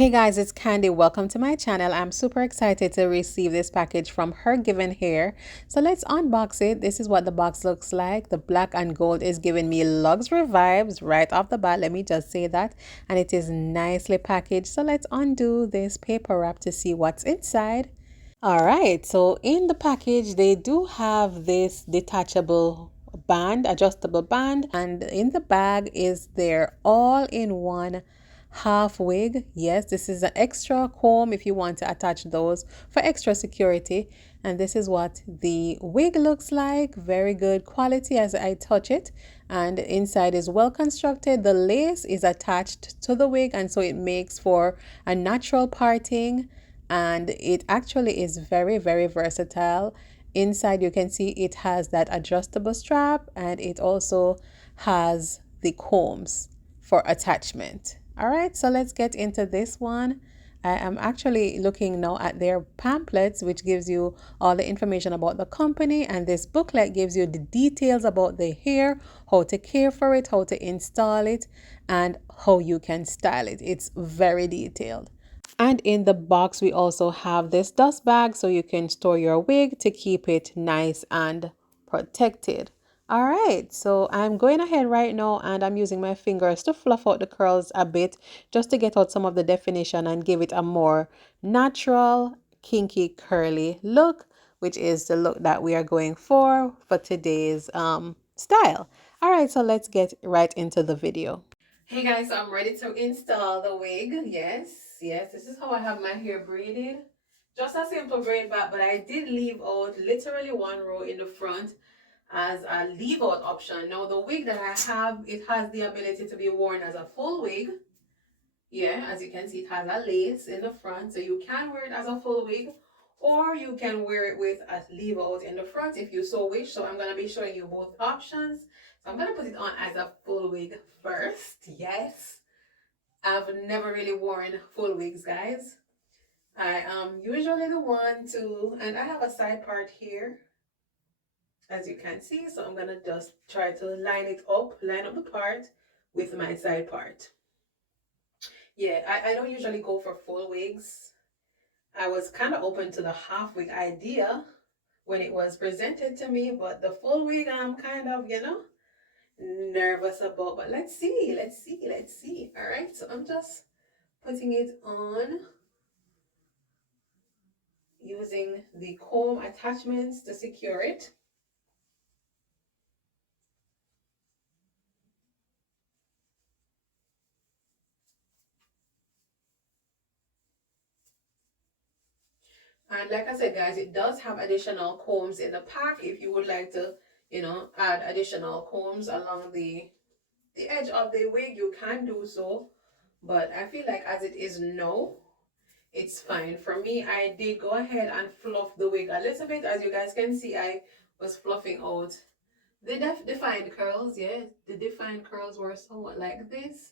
Hey guys, it's Candy. Welcome to my channel. I'm super excited to receive this package from HerGivenHair. So let's unbox it. This is what the box looks like. The black and gold is giving me luxury vibes right off the bat. Let me just say that. And it is nicely packaged. So let's undo this paper wrap to see what's inside. All right, so in the package, they do have this detachable band, adjustable band, and in the bag is their all-in-one half wig. Yes, this is an extra comb if you want to attach those for extra security. And this is what the wig looks like. Very good quality as I touch it. And inside is well constructed. The lace is attached to the wig, and so it makes for a natural parting, and it actually is very versatile. Inside you can see it has that adjustable strap, and it also has the combs for attachment. All right, so let's get into this one. I am actually looking now at their pamphlets, which gives you all the information about the company, and this booklet gives you the details about the hair, how to care for it, how to install it, and how you can style it. It's very detailed. And in the box, we also have this dust bag so you can store your wig to keep it nice and protected. All right, so I'm going ahead right now and I'm using my fingers to fluff out the curls a bit just to get out some of the definition and give it a more natural, kinky, curly look, which is the look that we are going for today's style. All right, so let's get right into the video. Hey guys, so I'm ready to install the wig. Yes, this is how I have my hair braided. Just a simple braid back, but I did leave out literally one row in the front as a leave out option. Now the wig that I have, it has the ability to be worn as a full wig. Yeah, as you can see, it has a lace in the front, so you can wear it as a full wig, or you can wear it with a leave out in the front if you so wish. So I'm going to be showing you both options. So I'm going to put it on as a full wig first. Yes, I've never really worn full wigs, guys. I am usually the one to, and I have a side part here, as you can see. So I'm going to just try to line up the part with my side part. Yeah, I don't usually go for full wigs. I was kind of open to the half wig idea when it was presented to me, but the full wig I'm kind of, nervous about. But let's see. All right, so I'm just putting it on using the comb attachments to secure it. And like I said, guys, it does have additional combs in the pack if you would like to, add additional combs along the edge of the wig. You can do so, but I feel like as it is now, it's fine. For me, I did go ahead and fluff the wig a little bit. As you guys can see, I was fluffing out the defined curls. Yeah, the defined curls were somewhat like this,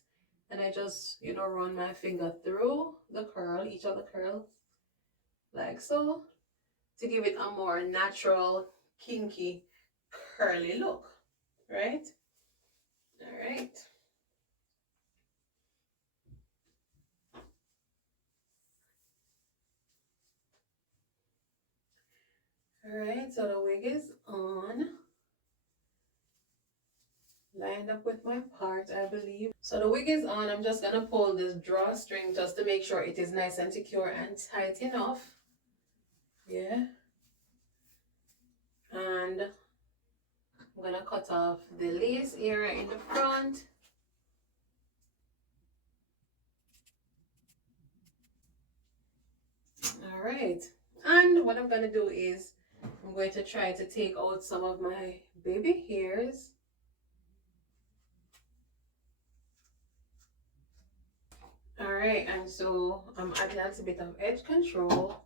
and I just, run my finger through the curl, each of the curls, like so, to give it a more natural, kinky, curly look, right? All right. All right, so the wig is on, lined up with my part, I believe. So the wig is on. I'm just gonna pull this drawstring just to make sure it is nice and secure and tight enough. Yeah. And I'm gonna cut off the lace area in the front. All right. And what I'm gonna do is I'm going to try to take out some of my baby hairs. All right, and so I'm adding a little bit of edge control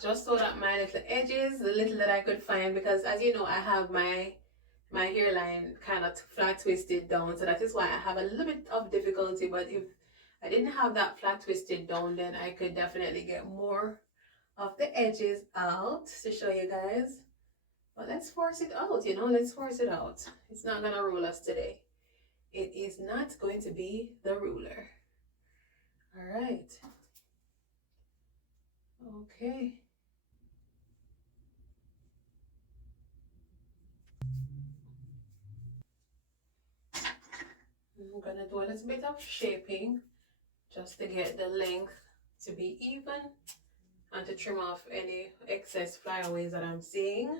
just so that my little edges, the little that I could find, because as you know, I have my hairline kind of flat twisted down, so that is why I have a little bit of difficulty. But if I didn't have that flat twisted down, then I could definitely get more of the edges out to show you guys. But let's force it out, let's force it out. It's not gonna rule us today. it is not going to be the ruler. All right. Okay. I'm gonna do a little bit of shaping just to get the length to be even and to trim off any excess flyaways that I'm seeing.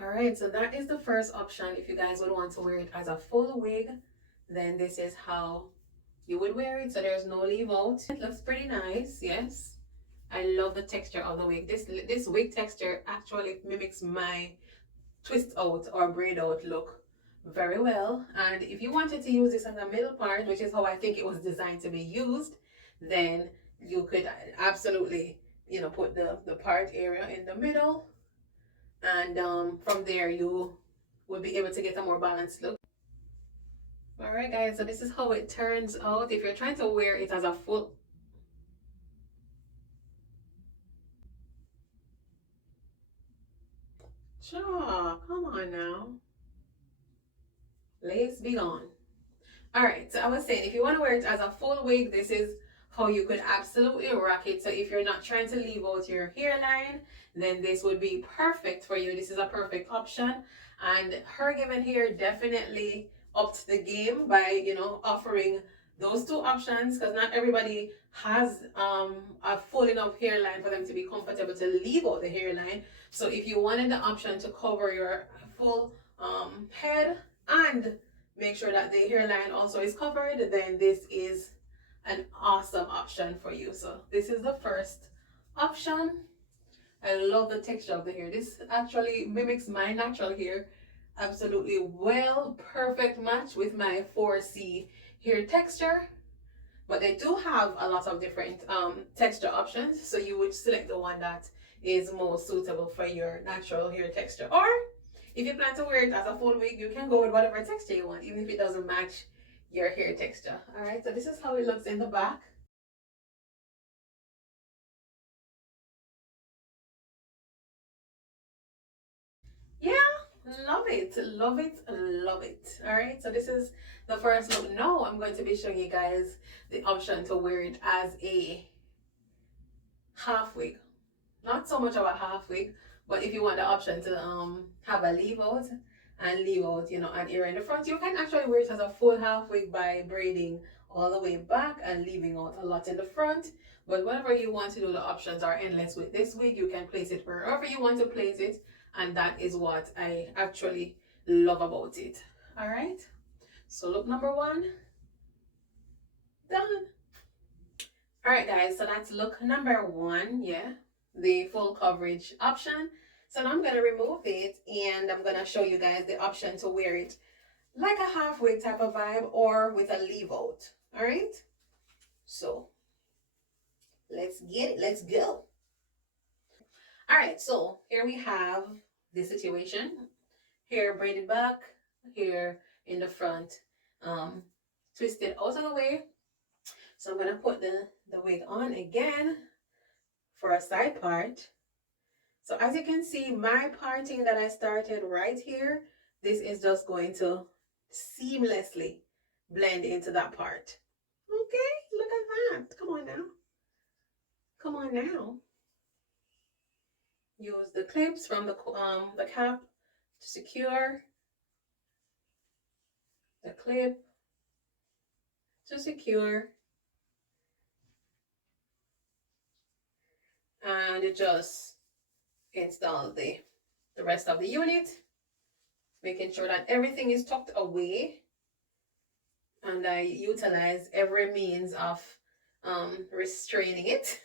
All right, so that is the first option. If you guys would want to wear it as a full wig, then this is how you would wear it. So there's no leave out. It looks pretty nice, yes. I love the texture of the wig. This wig texture actually mimics my twist out or braid out look very well. And if you wanted to use this as a middle part, which is how I think it was designed to be used, then you could absolutely, you know, put the part area in the middle, and from there you will be able to get a more balanced look. All right guys, so this is how it turns out if you're trying to wear it as a full. Sure, come on now, lace be gone. All right, so I was saying if you want to wear it as a full wig, this is how you could absolutely rock it. So if you're not trying to leave out your hairline, then this would be perfect for you. This is a perfect option. And HerGivenHair definitely upped the game by, you know, offering those two options, because not everybody has a full enough hairline for them to be comfortable to leave out the hairline. So if you wanted the option to cover your full head and make sure that the hairline also is covered, then this is an awesome option for you. So this is the first option. I love the texture of the hair. This actually mimics my natural hair absolutely well. Perfect match with my 4C hair texture. But they do have a lot of different texture options, so you would select the one that is most suitable for your natural hair texture. Or if you plan to wear it as a full wig, you can go with whatever texture you want, even if it doesn't match your hair texture. All right, so this is how it looks in the back. Yeah, love it, love it, love it. All right, so this is the first look. Now I'm going to be showing you guys the option to wear it as a half wig. Not so much of a half wig, but if you want the option to have a leave out and leave out, you know, an ear in the front, you can actually wear it as a full half wig by braiding all the way back and leaving out a lot in the front. But whatever you want to do, the options are endless with this wig. You can place it wherever you want to place it, and that is what I actually love about it. All right, so look number one done. All right guys, so that's look number one. Yeah, the full coverage option. So now I'm going to remove it and I'm going to show you guys the option to wear it like a half wig type of vibe or with a leave out. All right, so let's get it, let's go. All right, so here we have the situation. Hair braided back, hair in the front, twisted out of the way. So I'm going to put the wig on again for a side part. So as you can see, my parting that I started right here, this is just going to seamlessly blend into that part. Okay, look at that. Come on now. Come on now. Use the clips from the cap to secure the clip to secure, and just install the rest of the unit, making sure that everything is tucked away. And I utilize every means of restraining it,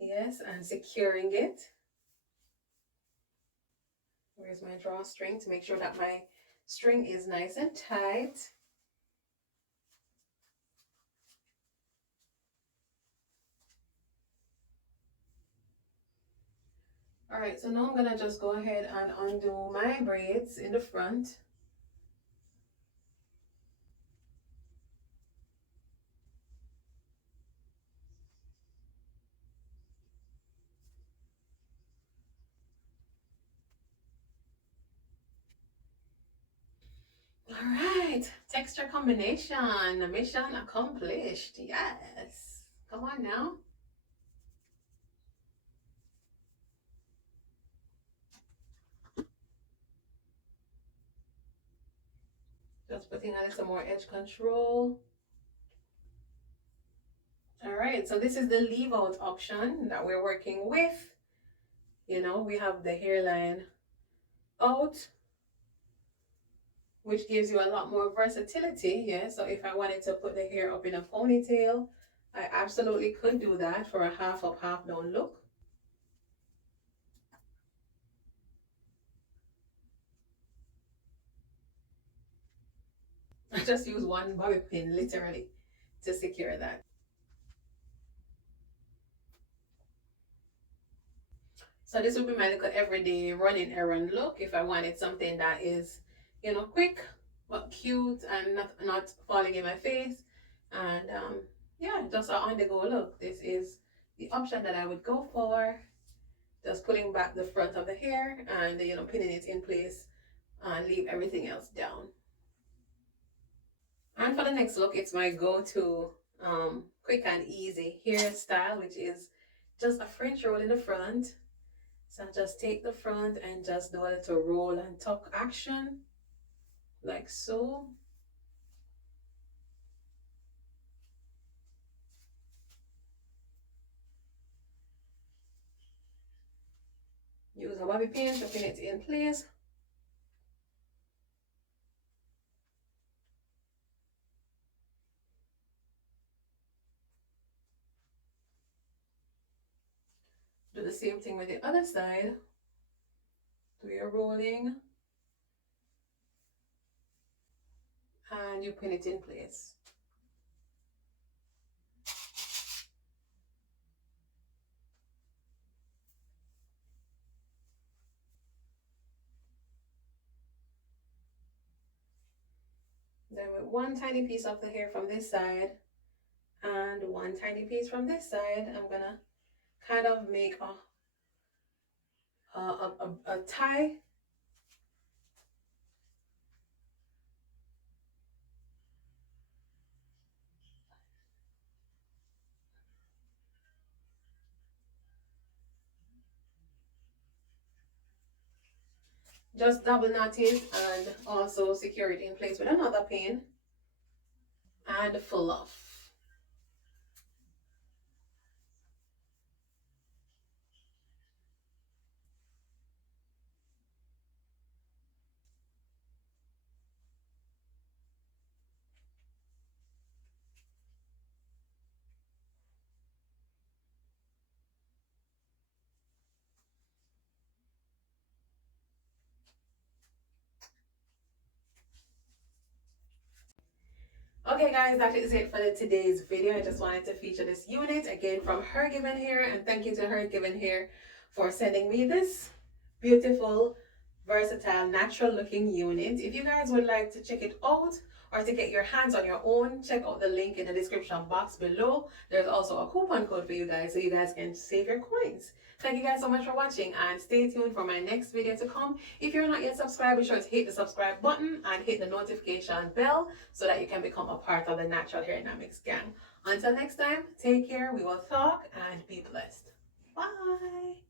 yes, and securing it. Where's my drawstring to make sure that my string is nice and tight. All right, so now I'm gonna just go ahead and undo my braids in the front. All right, texture combination, mission accomplished. Yes, come on now. Just putting a little more edge control. All right, so this is the leave out option that we're working with. You know, we have the hairline out, which gives you a lot more versatility. Yeah, so if I wanted to put the hair up in a ponytail, I absolutely could do that for a half up, half down look. I just use one bobby pin literally to secure that. So this would be my little everyday running errand look if I wanted something that is, you know, quick but cute and not falling in my face. And yeah, just an on the go look. This is the option that I would go for. Just pulling back the front of the hair and, you know, pinning it in place and leave everything else down. And for the next look, it's my go-to quick and easy hairstyle, which is just a French roll in the front. So just take the front and just do a little roll and tuck action, like so. Use a bobby pin to pin it in place. Do the same thing with the other side. Do your rolling and you pin it in place. Then with one tiny piece of the hair from this side and one tiny piece from this side, I'm gonna kind of make a tie. Just double knot it and also secure it in place with another pin and full off. Okay guys, that is it for today's video. I just wanted to feature this unit again from HerGivenHair, and thank you to HerGivenHair for sending me this beautiful, versatile, natural looking unit. If you guys would like to check it out or to get your hands on your own, check out the link in the description box below. There's also a coupon code for you guys so you guys can save your coins. Thank you guys so much for watching, and stay tuned for my next video to come. If you're not yet subscribed, be sure to hit the subscribe button and hit the notification bell so that you can become a part of the Natural Hair Dynamics gang. Until next time, take care, we will talk, and be blessed. Bye.